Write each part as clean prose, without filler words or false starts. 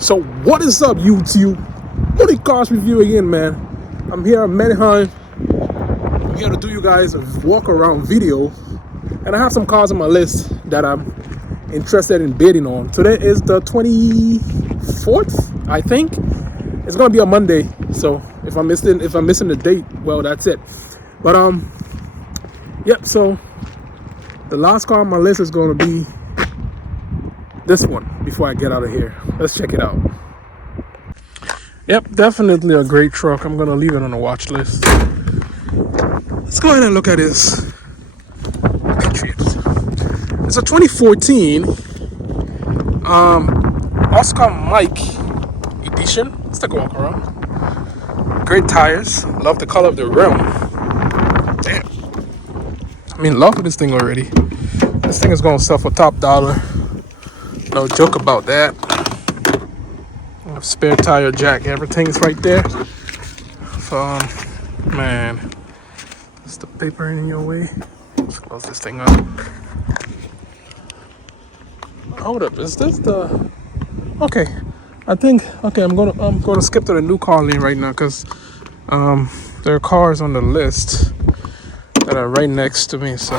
So what is up, YouTube? Money Cars Review again, man. I'm here at Manheim. I'm here to do you guys a walk around video, and I have some cars on my list that I'm interested in bidding on. Today is the 24th, I think. It's gonna be a Monday, so if I'm missing the date, well, that's it. But yep. So the last car on my list is gonna be this one. Before I get out of here, let's check it out. Yep, definitely a great truck. I'm gonna leave it on the watch list. Let's go ahead and look at this Patriot. It's a 2014 Oscar Mike edition. Let's take a walk around. Great tires. Love the color of the rim. Damn. I'm in love with this thing already. This thing is gonna sell for top dollar. No joke about that. Spare tire jack. Everything is right there. So, man. Is the paper in your way? Let's close this thing up. Hold up. Is this the... Okay. I think... Okay, I'm gonna skip to the new car lane right now because there are cars on the list that are right next to me. So,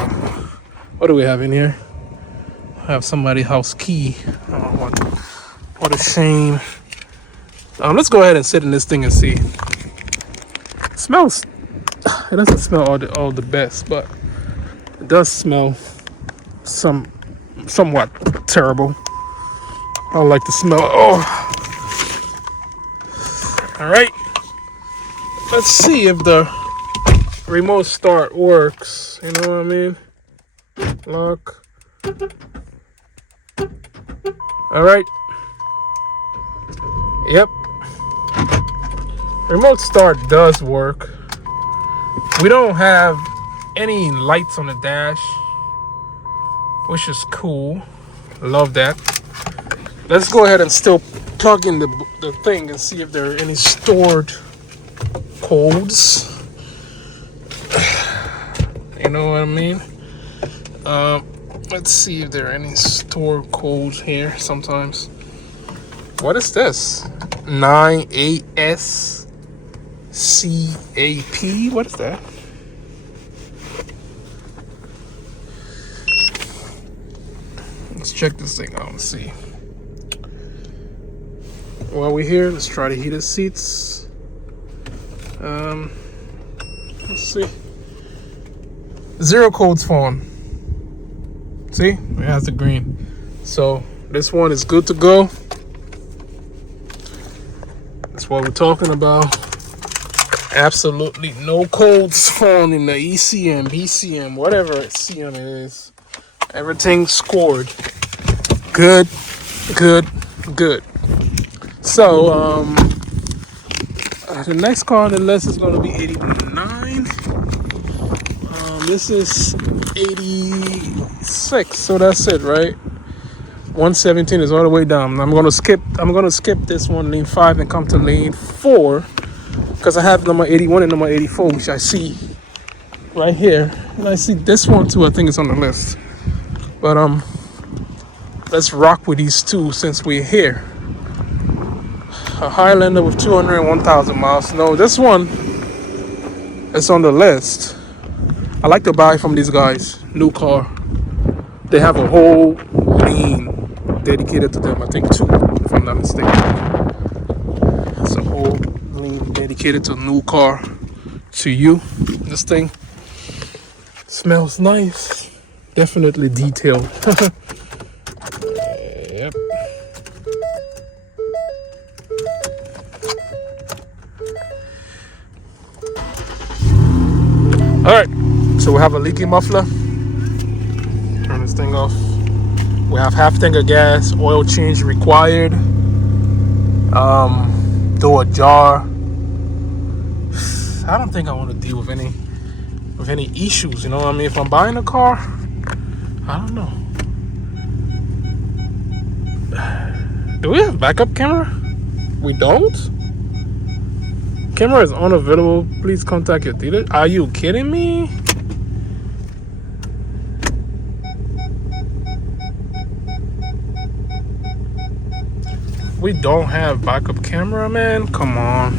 what do we have in here? I have somebody's house key. Oh, what a shame. Let's go ahead and sit in this thing and see. It smells... It doesn't smell all the best, but it does smell somewhat terrible. I don't like the smell. Oh. Alright. Let's see if the remote start works. You know what I mean? Lock. Alright. Yep. Remote start does work. We don't have any lights on the dash, which is cool. Love that. Let's go ahead and still plug in the thing and see if there are any stored codes. You know what I mean? Let's see if there are any stored codes here sometimes. What is this? 98SCAP? What is that? Let's check this thing out and see. While we're here, let's try the heated seats. Let's see. 0 codes found. See? It has the green. So this one is good to go. That's what we're talking about. Absolutely no codes found in the ECM, BCM, whatever CM it is. Everything scored. Good. So, the next car on the list is going to be 89. This is 86. So that's it, right? 117 is all the way down. I'm gonna skip this one, lane 5, and come to lane 4 because I have number 81 and number 84, which I see right here, and I see this one too. I think it's on the list, but let's rock with these two since we're here. A Highlander with 201,000 miles. No, this one is on the list. I like to buy from these guys. New car. They have a whole lane dedicated to them. I think 2, if I'm not mistaken. It's a whole lane dedicated to a new car. To you. This thing smells nice. Definitely detailed. Yep. Alright. So we have a leaky muffler. Turn this thing off. We have half tank of gas, oil change required. Door ajar. I don't think I want to deal with any issues, you know what I mean? If I'm buying a car, I don't know. Do we have backup camera? We don't? Camera is unavailable. Please contact your dealer. Are you kidding me? We don't have backup camera, man. Come on.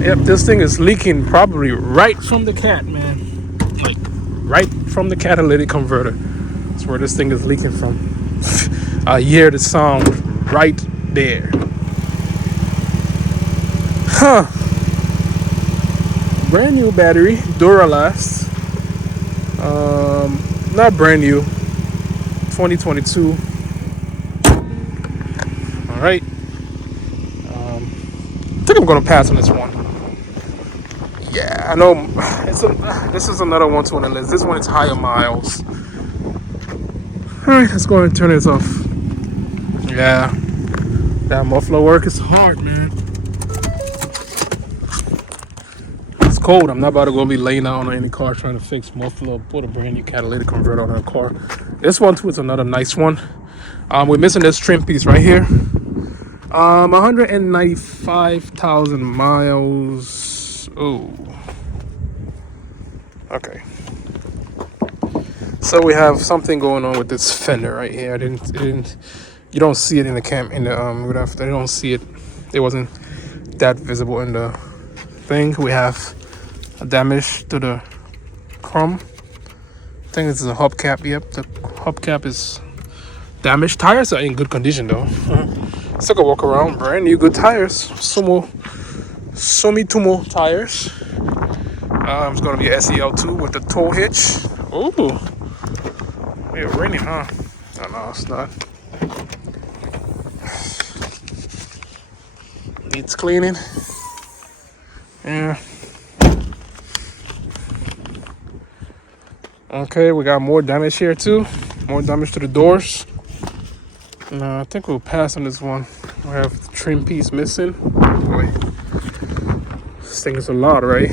Yep, this thing is leaking probably right from the cat, man. Like right from the catalytic converter. That's where this thing is leaking from. I hear the sound right there. Huh. Brand new battery, Duralast. Not brand new. 2022. All right. I think I'm gonna pass on this one. Yeah, I know. This is another one to on the list. This one is higher miles. All right, let's go ahead and turn this off. Yeah, that muffler work is hard, man. It's cold. I'm not about to go be laying out on any car trying to fix muffler, put a brand new catalytic converter on a car. This one too is another nice one. We're missing this trim piece right here. 195,000 miles. Oh, okay. So we have something going on with this fender right here. You don't see it in the cam in the they don't see it. It wasn't that visible in the thing. We have a damage to the chrome. I think this is a hubcap. Yep, the hubcap is damaged. Tires are in good condition though. Still can walk around. Brand new good tires. Sumitomo tires. It's gonna be a SEL2 with the tow hitch. Ooh. Yeah, raining, huh? Oh, no, it's not. Needs cleaning. Yeah. Okay, we got more damage here too. More damage to the doors. No, I think we'll pass on this one. We have the trim piece missing. Boy, this thing is a lot, right?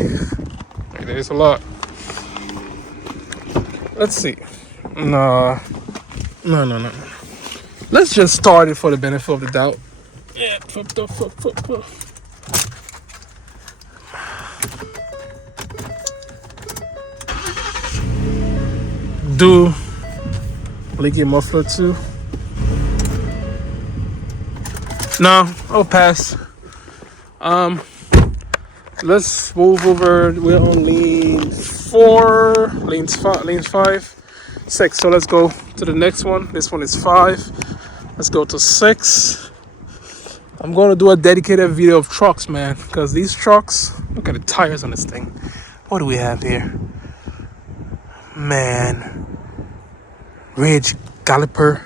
It is a lot. Let's see. No. Let's just start it for the benefit of the doubt. Yeah, fucked up. Do leaky muffler too? No, I'll pass. Let's move over. We're on lane 4, lanes 5, 6. So let's go to the next one. This one is 5. Let's go to 6. I'm going to do a dedicated video of trucks, man, because these trucks, look at the tires on this thing. What do we have here? Man, Ridge Galloper.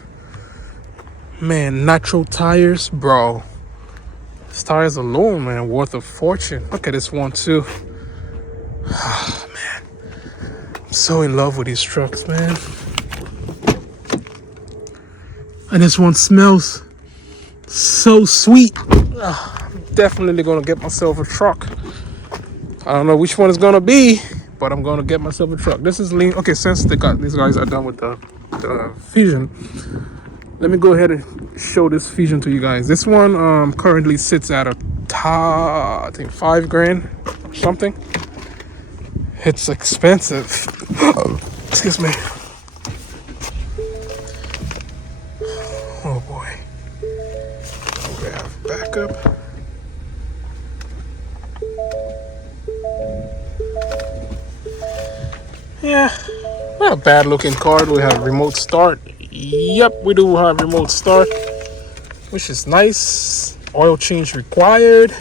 Man, nitro tires, bro. These tires alone, man, worth a fortune. Look at this one too. Oh, man, I'm so in love with these trucks, man. And this one smells so sweet. I'm definitely gonna get myself a truck. I don't know which one it's gonna be, but I'm gonna get myself a truck. This is lean. Okay, since these guys are done with the Fusion, let me go ahead and show this Fusion to you guys. This one currently sits at I think $5,000 or something. It's expensive. Excuse me. Oh boy. We have backup. Yeah, not a bad looking card. We have remote start. Yep, we do have remote start, which is nice. Oil change required.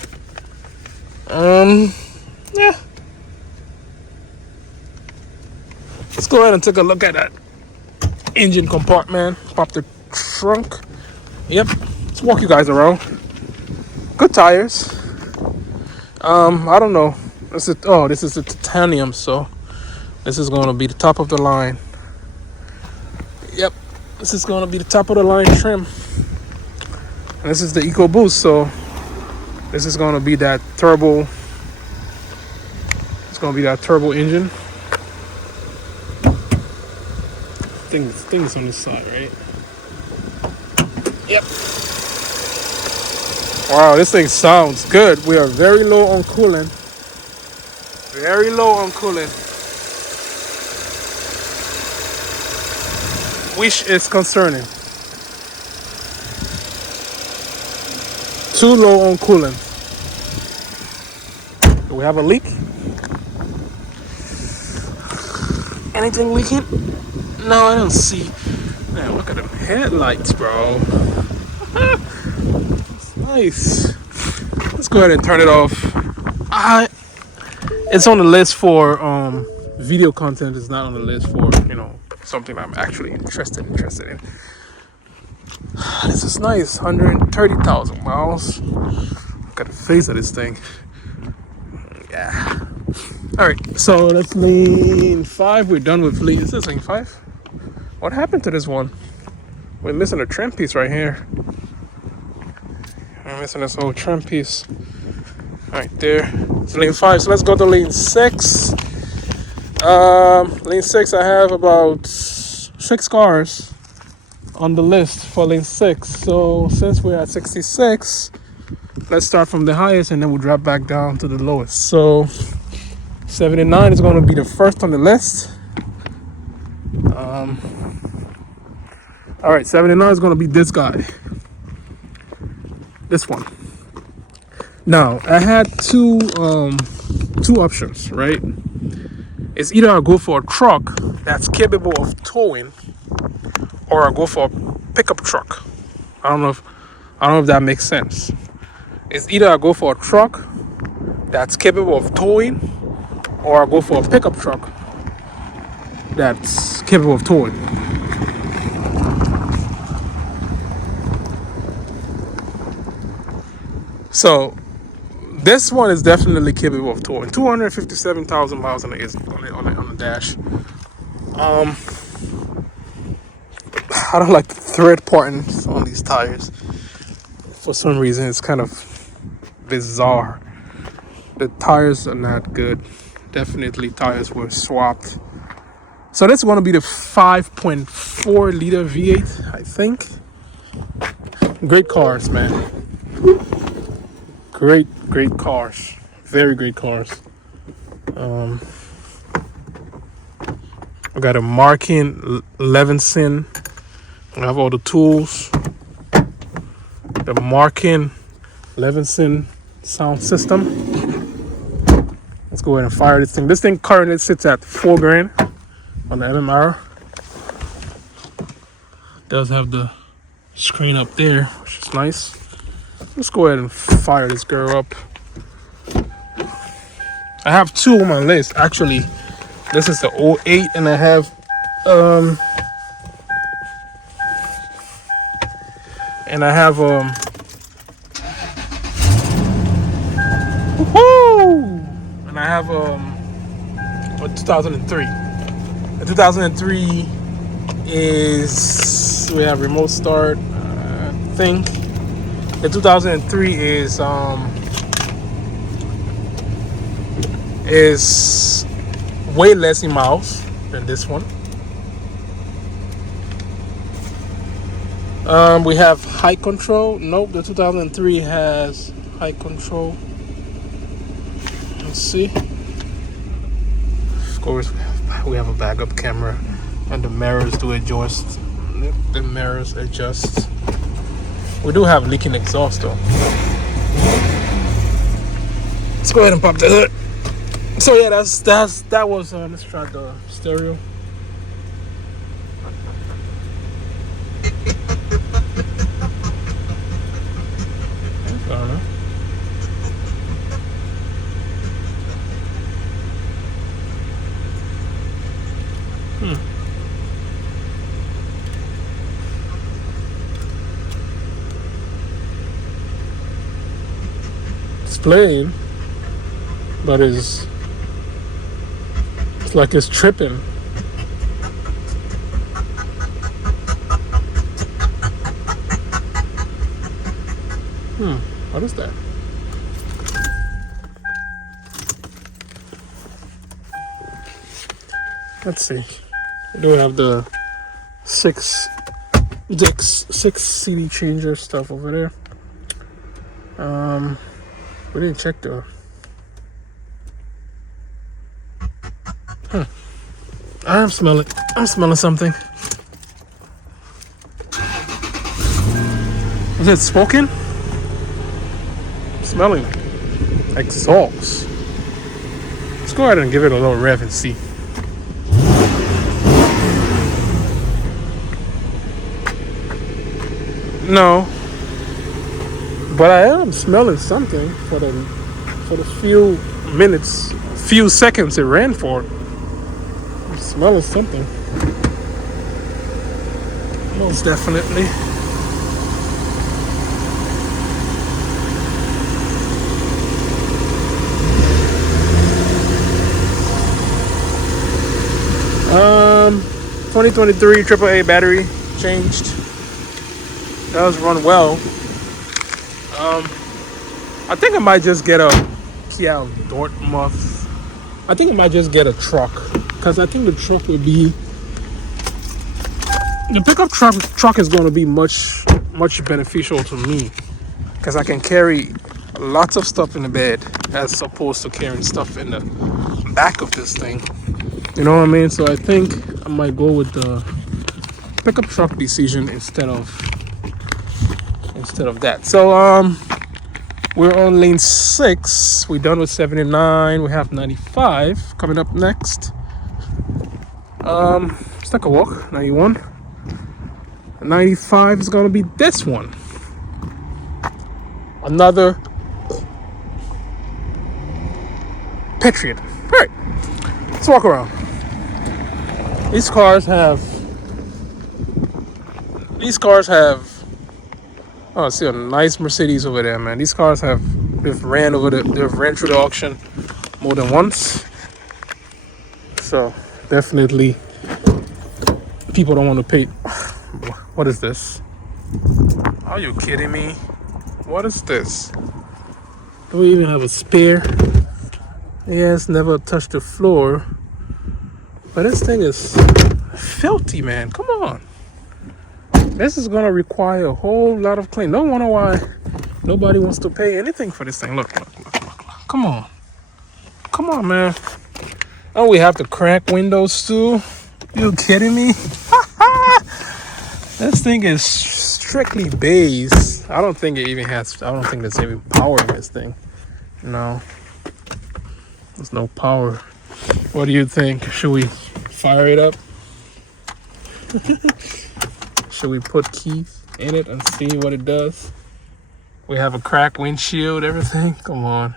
Yeah. Let's go ahead and take a look at that engine compartment. Pop the trunk. Yep. Let's walk you guys around. Good tires. I don't know. This is a titanium, so this is going to be the top of the line. Yep. This is going to be the top of the line trim. And this is the EcoBoost, so this is going to be that turbo. It's going to be that turbo engine. Things on this side, right? Yep. Wow, this thing sounds good. We are very low on coolant. Very low on coolant. Which is concerning. Too low on coolant. Do we have a leak? Anything leaking? No, I don't see. Man, look at them headlights, bro. It's nice. Let's go ahead and turn it off. It's on the list for video content. It's not on the list for, you know, something I'm actually interested in. This is nice. 130,000 miles. Look at the face of this thing. Yeah. All right, so that's lane 5. We're done with lane. Is this lane 5? What happened to this one? We're missing a trim piece right here. We're missing this whole trim piece right there. It's lane 5. So let's go to lane 6. Lane 6, I have about 6 cars on the list for lane 6. So since we're at 66, let's start from the highest and then we'll drop back down to the lowest. So 79 is going to be the first on the list. All right, 79 is going to be this guy. This one. Now, I had two options, right? It's either I go for a truck that's capable of towing, or I go for a pickup truck. I don't know if that makes sense. It's either I go for a truck that's capable of towing, or I go for a pickup truck that's capable of towing. So this one is definitely capable of towing. 257,000 miles on the dash. I don't like the thread parting on these tires. For some reason, it's kind of bizarre. The tires are not good. Definitely tires were swapped. So this is going to be the 5.4 liter V8, I think. Great cars, man. Great cars. Very great cars. I got a Markin Levinson. I have all the tools. The Markin Levinson sound system. Let's go ahead and fire this thing. This thing currently sits at $4,000 on the MMR. Does have the screen up there, which is nice. Let's go ahead and fire this girl up. I have 2 on my list. Actually, this is the 08, and I have a 2003. The 2003 is, we have remote start thing. The 2003 is way less in miles than this one. We have height control. Nope, the 2003 has height control. Let's see. Of course, we have a backup camera, and the mirrors do adjust. The mirrors adjust. We do have leaking exhaust though. Let's go ahead and pop the hood. So yeah, that was. Let's try the stereo. I don't know. It's playing, but it's like it's tripping. What is that? Let's see. We do have the 6 CD changer stuff over there. We didn't check the. I'm smelling something. Is it smoking? smelling exhaust. Let's go ahead and give it a little rev and see. No, but I am smelling something for the few minutes, few seconds it ran for. I'm smelling something. Most definitely. Um, 2023 AAA battery changed. Does run well. I think I might just get a Kia Dortmund. I think I might just get a truck, because I think the truck would be, the pickup truck is going to be much beneficial to me, because I can carry lots of stuff in the bed as opposed to carrying stuff in the back of this thing. You know what I mean? So I think I might go with the pickup truck decision instead of that. So we're on lane 6. We're done with 79. We have 95 coming up next. Let's take a walk. 91. 95 is gonna be this one. Another Patriot. All right, let's walk around. These cars have. Oh, I see a nice Mercedes over there, man. These cars they've ran through the auction more than once. So definitely, people don't want to pay. What is this? Are you kidding me? What is this? Do we even have a spare? Yes, never touched the floor. But this thing is filthy, man. Come on. This is gonna require a whole lot of clean. No wonder why nobody wants to pay anything for this thing. Look. Come on. Come on, man. Oh, we have to crack windows too. You kidding me? This thing is strictly base. I don't think there's even power in this thing. No. There's no power. What do you think? Should we fire it up? Should we put keys in it and see what it does? We have a cracked windshield, everything. Come on.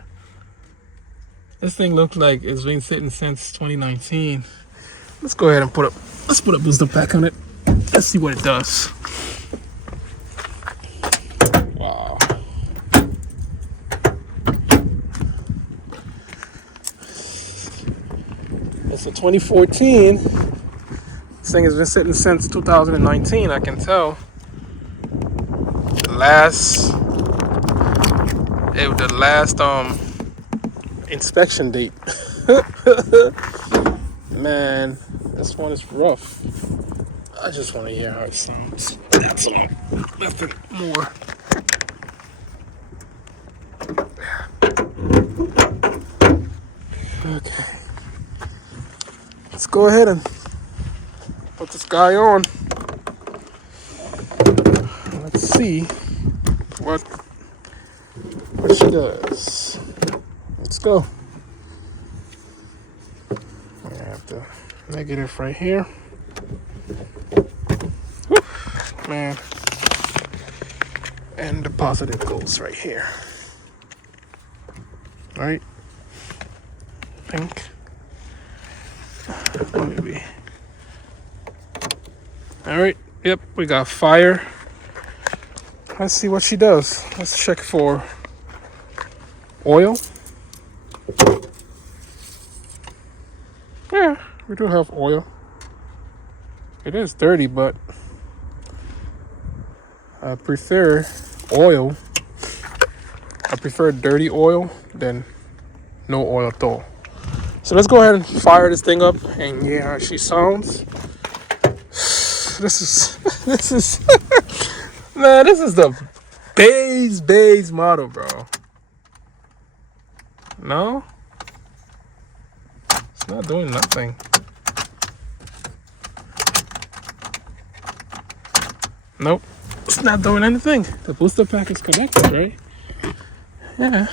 This thing looks like it's been sitting since 2019. Let's go ahead and put a booster pack on it. Let's see what it does. Wow. It's a 2014. This thing has been sitting since 2019, I can tell. The last inspection date. Man, this one is rough. I just want to hear how it sounds. That's all. Nothing more. Okay. Let's go ahead and put this guy on. Let's see what she does. Let's go. I have the negative right here. Whew, man. And the positive goes right here. All right. Pink. Maybe. All right. Yep. We got fire. Let's see what she does. Let's check for oil. Yeah, we do have oil. It is dirty, but I prefer oil. I prefer dirty oil than no oil at all. So let's go ahead and fire this thing up and hear how she sounds. This is man, this is the base model, bro. No? It's not doing nothing. Nope. It's not doing anything. The booster pack is connected, right? Yeah.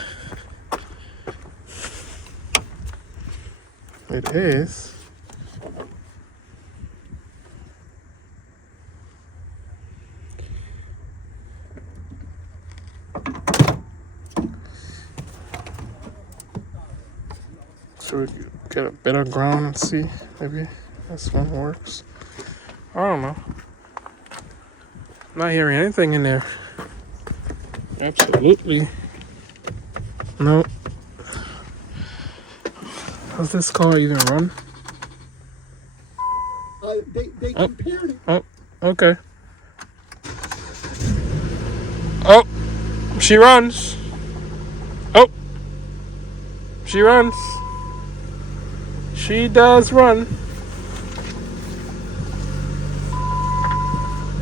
It is. Should we get a better ground and see? Maybe this one works. I don't know. Not hearing anything in there. Absolutely. No. Does this car even run? They compared it. Oh, okay. Oh, she runs. Oh, she runs. She does run.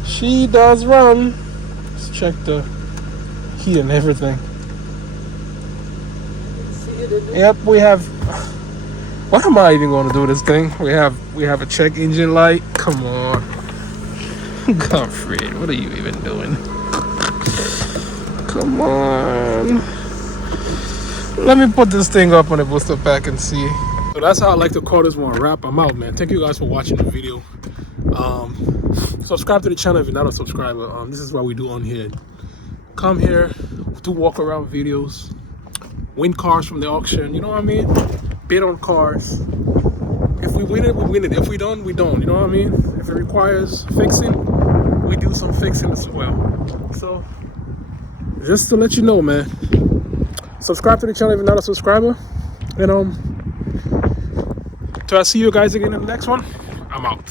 She does run. Let's check the heat and everything. Yep, we have. What am I even going to do with this thing? We have a check engine light. Come on, Godfrey, what are you even doing? Come on. Let me put this thing up on the booster pack and see. So that's how I like to call this one a wrap. I'm out, man. Thank you guys for watching the video. Subscribe to the channel if you're not a subscriber. This is what we do on here. Come here, do walk around videos, win cars from the auction. You know what I mean? Bid on cars. If we win it, we win it. If we don't, we don't. You know what I mean? If it requires fixing, we do some fixing as well. So just to let you know, man. Subscribe to the channel if you're not a subscriber. And till I see you guys again in the next one, I'm out.